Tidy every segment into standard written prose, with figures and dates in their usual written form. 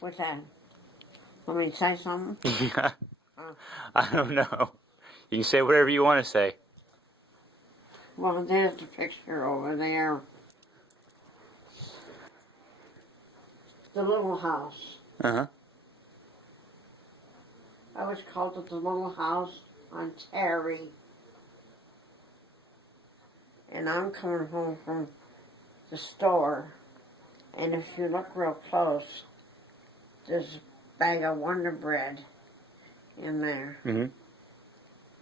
What's that? Want me to say something? Yeah. I don't know. You can say whatever you want to say. Well, there's the picture over there. The little house. Uh-huh. I was called at the little house on Terry. And I'm coming home from the store. And if you look real close, there's a bag of Wonder Bread in there. Mm-hmm.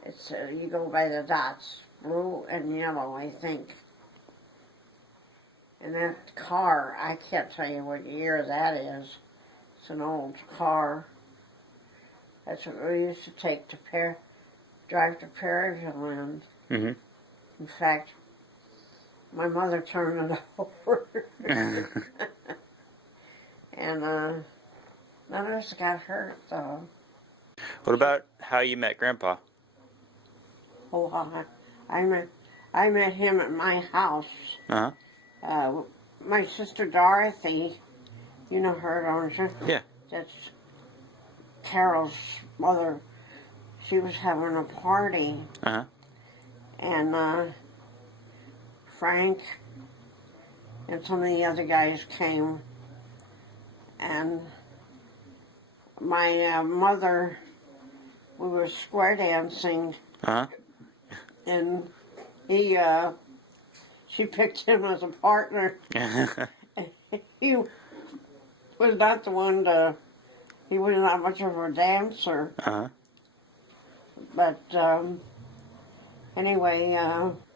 It's you go by the dots, blue and yellow, I think. And that car, I can't tell you what year that is. It's an old car. That's what we used to take to drive to Perryville in. Mm-hmm. In fact, my mother turned it over. And none of us got hurt, though. What about how you met Grandpa? Oh, I met him at my house. Uh-huh. My sister Dorothy, you know her, don't you? Yeah. That's Carol's mother. She was having a party. Uh-huh. And Frank and some of the other guys came. And my mother, we were square dancing. Uh-huh. And she picked him as a partner. He was not the one he was not much of a dancer. Uh-huh. But anyway,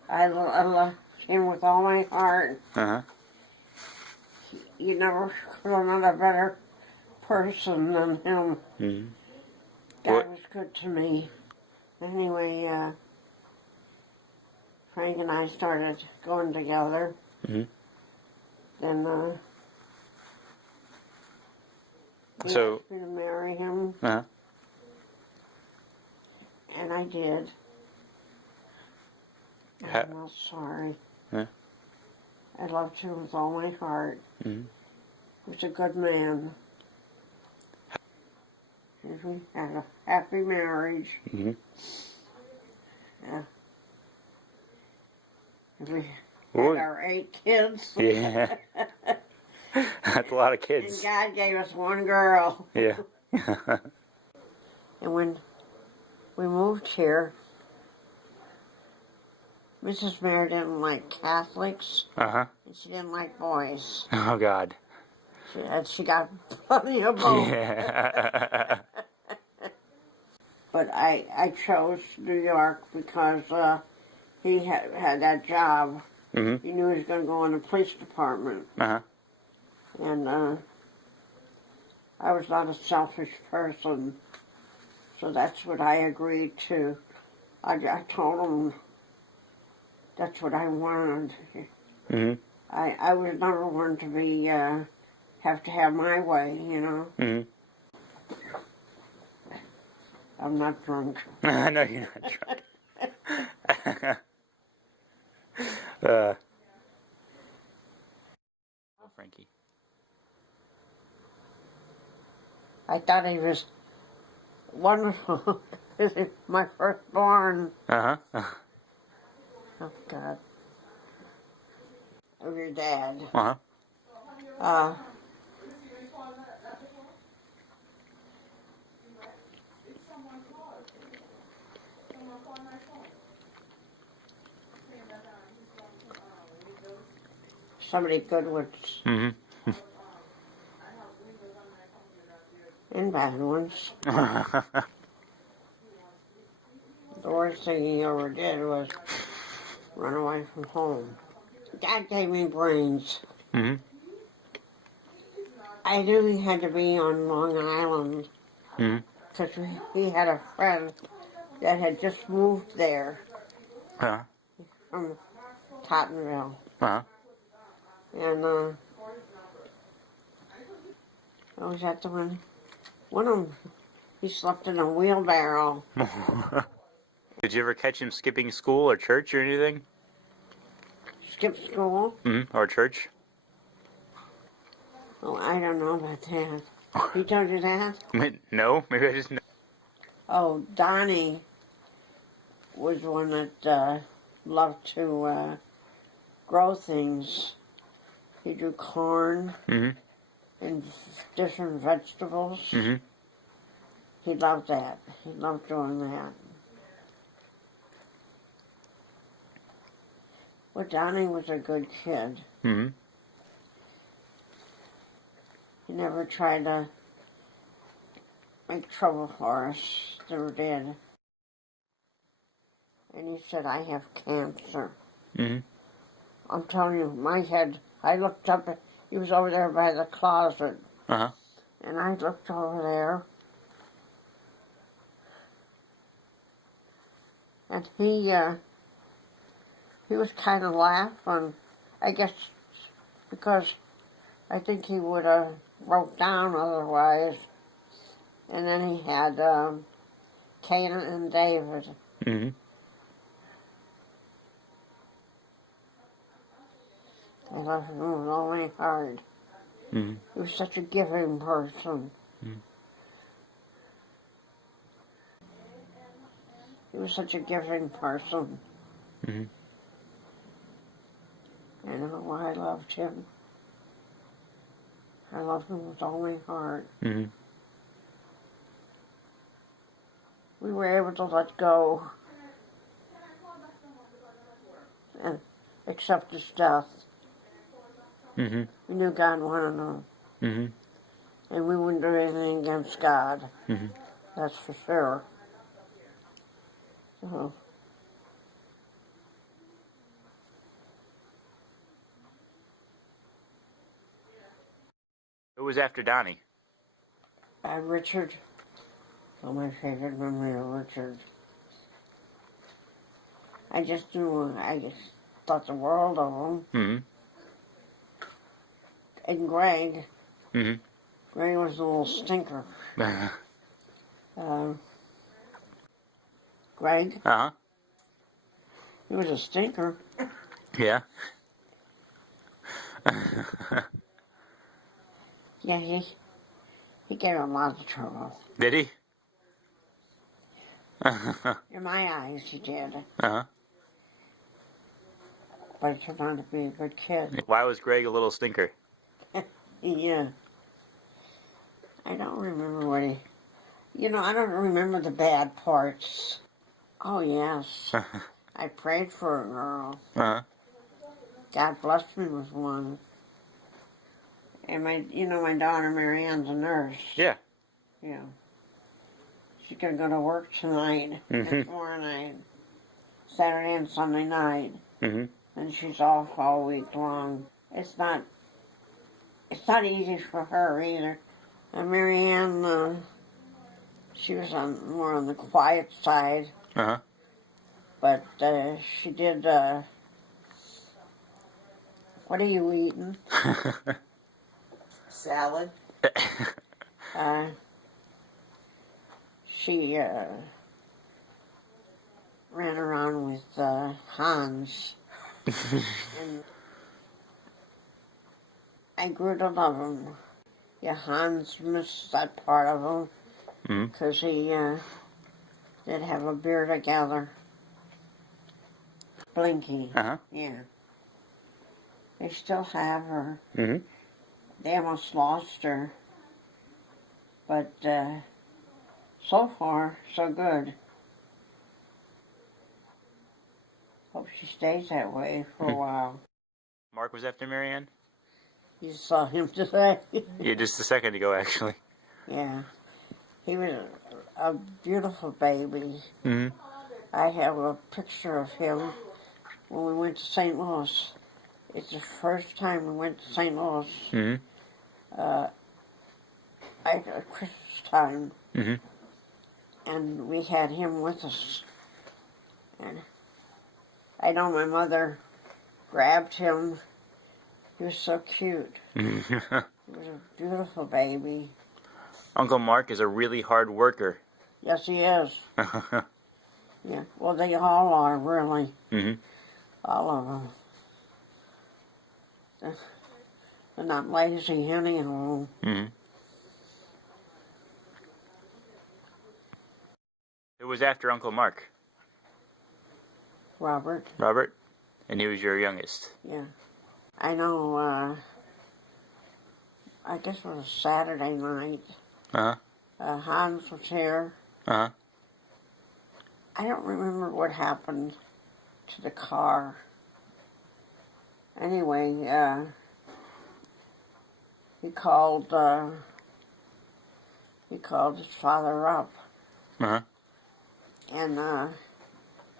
I loved him with all my heart. Uh-huh. You never could have met a better person than him. Mm-hmm. God was good to me. Anyway, Frank and I started going together. Mm-hmm. Then he asked me to marry him, Uh-huh. and I did. I'm not sorry. Yeah. I loved him with all my heart. Mm-hmm. He was a good man. And we had a happy marriage. Mm-hmm. Yeah. And we Well, had our 8 kids. yeah. That's a lot of And kids. God gave us 1 girl. Yeah. And when we moved here, Mrs. Mayer didn't like Catholics, Uh-huh. and she didn't like boys. Oh, God. She got plenty of both. Yeah. But I chose New York because he had that job. Mm-hmm. He knew he was going to go in the police department. Uh-huh. And I was not a selfish person, so that's what I agreed to. I told him that's what I wanted. Mm-hmm. I was never one to be have to have my way, you know. Mm-hmm. I'm not drunk. I know you're not drunk. Frankie. I thought he was wonderful. My firstborn. Uh-huh. Oh, God. Of your dad. Uh-huh. Somebody good ones Mm-hmm. and bad ones. The worst thing he ever did was run away from home. God gave me brains. Mm-hmm. I knew he had to be on Long Island because he had a friend that had just moved there Uh-huh. from Tottenville. Uh-huh. And oh, was that the one? One of them, he slept in a wheelbarrow. Did you ever catch him skipping school or church or anything? Skipped school? Mm-hmm. Or church? Well, I don't know about that. He told you that? No, maybe I just know. Oh, Donnie was one that loved to grow things. He grew corn Mm-hmm. and different vegetables. Mm-hmm. He loved that. He loved doing that. Well, Donnie was a good kid. Mm-hmm. He never tried to make trouble for us. Never did. And he said, I have cancer. Mm-hmm. I'm telling you, my head, I looked up, he was over there by the closet. Uh-huh. And I looked over there. And he was kind of laughing, I guess, because I think he would have broke down otherwise. And then he had Kaden and David. Mm-hmm. I love him with all my heart. Mm-hmm. He was such a giving person. Mm-hmm. He was such a giving person. Mm-hmm. I know why I loved him. I love him with all my heart. Mm-hmm. We were able to let go and accept his death. Mm-hmm. We knew God wanted him, Mm-hmm. and we wouldn't do anything against God. Mm-hmm. That's for sure. So, Who was after Donnie? Richard. Oh, my favorite memory of Richard. I just thought the world of him. Mm-hmm. And Greg. Mm-hmm. Greg was a little stinker. Greg, Uh-huh. he was a stinker. Yeah. Yeah, he gave a lot of trouble. Did he? In my eyes, he did. Uh-huh. But he turned out to be a good kid. Why was Greg a little stinker? Yeah. I don't remember what he... I don't remember the bad parts. Oh, yes. I prayed for a girl. Uh-huh. God blessed me with one. And my daughter Marianne's a nurse. Yeah. Yeah. She's gonna go to work tonight, Mm-hmm. and tomorrow night, Saturday and Sunday night, Mm-hmm. and she's off all week long. It's not easy for her either. And Marianne, she was more on the quiet side, Uh-huh. but she did. What are you eating? Salad. She ran around with Hans, and I grew to love him. Yeah, Hans missed that part of him because he did have a beer together. Blinky, Uh-huh. yeah. They still have her. Mm-hmm. They almost lost her, but so far, so good. Hope she stays that way for a while. Mark was after Marianne? You saw him today. Yeah, just a second ago, actually. Yeah. He was a beautiful baby. Mm-hmm. I have a picture of him when we went to St. Louis. It's the first time we went to St. Louis. Mm-hmm. At Christmas time. Mm-hmm. And we had him with us. And I know my mother grabbed him. He was so cute. He was a beautiful baby. Uncle Mark is a really hard worker. Yes, he is. Yeah. Well, they all are, really. Mm-hmm. All of them. They're not lazy anyhow. Mm-hmm. was after Uncle Mark? Robert. Robert? And he was your youngest. Yeah. I know, I guess it was a Saturday night. Uh-huh. Hans was here. Uh-huh. I don't remember what happened to the car. Anyway, he called his father up. Uh-huh. And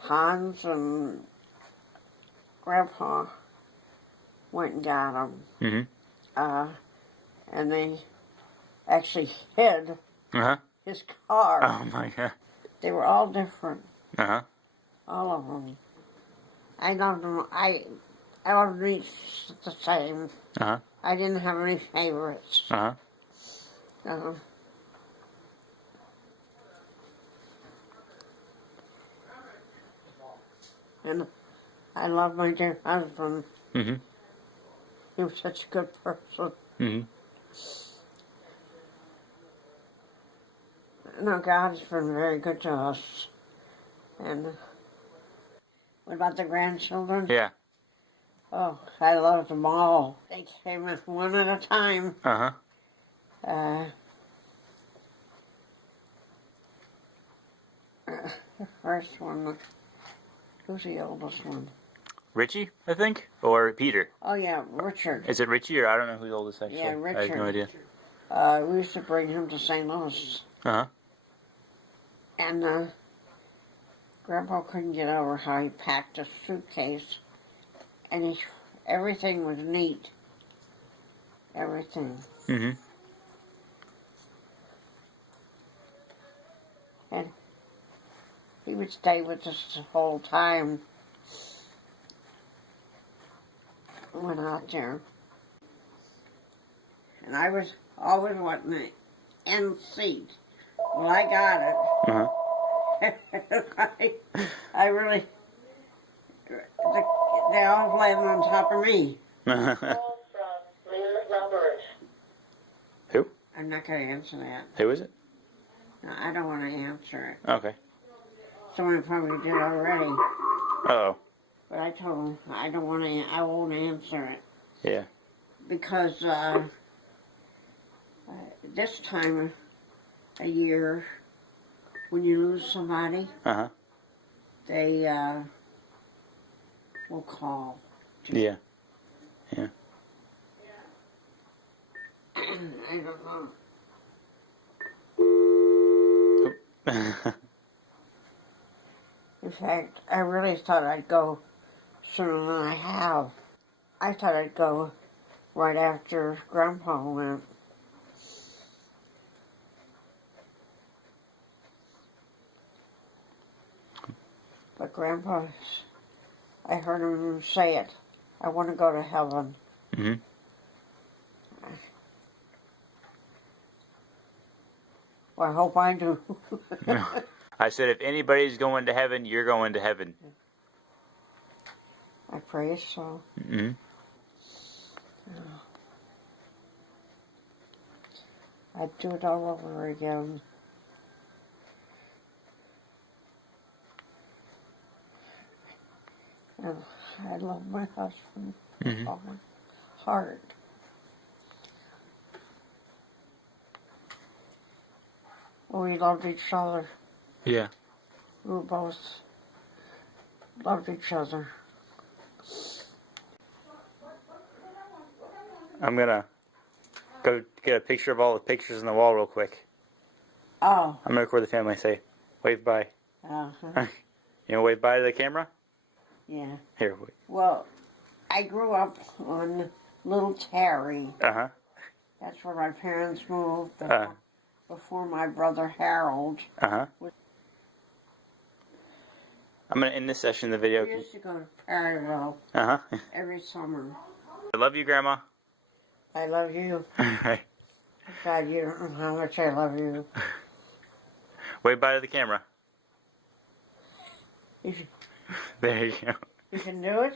Hans and Grandpa went and got him. Mm-hmm. And they actually hid Uh-huh. his car. Oh, my God. They were all different. Uh-huh. All of them. I loved them. I loved them each the same. Uh-huh. I didn't have any favorites. Uh-huh. Uh, and I love my dear husband. Mm-hmm. He was such a good person. Mm-hmm. No, God's been very good to us. And what about the grandchildren? Yeah. Oh, I loved them all. They came in one at a time. Uh-huh. The first one, who's the oldest one? Richie, I think? Or Peter? Oh, yeah, Richard. Is it Richie, or I don't know who's oldest, actually? Yeah, I Richard. have no idea. We used to bring him to St. Louis. Uh-huh. And Grandpa couldn't get over how he packed a suitcase. And everything was neat. Everything. Mm-hmm. And he would stay with us the whole time. Went out there. And I was always wanting the end seat. Well, I got it. Uh-huh. I really... They all landed on top of me. Who? I'm not going to answer that. Who is it? No, I don't want to answer it. Okay. Someone probably did already. Uh-oh. But I told them I don't want to. I won't answer it Yeah. because this time a year, when you lose somebody, Uh-huh. they will call. Yeah. Yeah. I don't know. In fact, I really thought I'd go sooner than I have. I thought I'd go right after Grandpa went. But Grandpa, I heard him say it. I want to go to heaven. Mm-hmm. Well, I hope I do. I said, if anybody's going to heaven, you're going to heaven. I pray so. Mm-hmm. I'd do it all over again. And I love my husband with all my heart. We loved each other. Yeah. We both loved each other. I'm gonna go get a picture of all the pictures on the wall real quick. Oh. I'm gonna record the family. Say, wave bye. Uh-huh. You know, wave bye to the camera. Yeah. Here. Wait. Well, I grew up on Little Terry. Uh-huh. That's where my parents moved Uh-huh. before my brother Harold. Uh-huh. I'm gonna end this session of the video. We used to go to Perryville Uh-huh. every summer. I love you, Grandma. I love you. Alright. God, you don't know how much I love you. Wave bye to the camera. You There you go. can do it?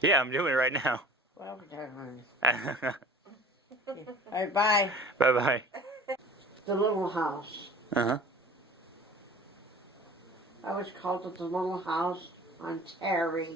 Yeah, I'm doing it right now. Well done. All right, bye. Bye-bye. The little house. Uh-huh. I was called to the little house on Terry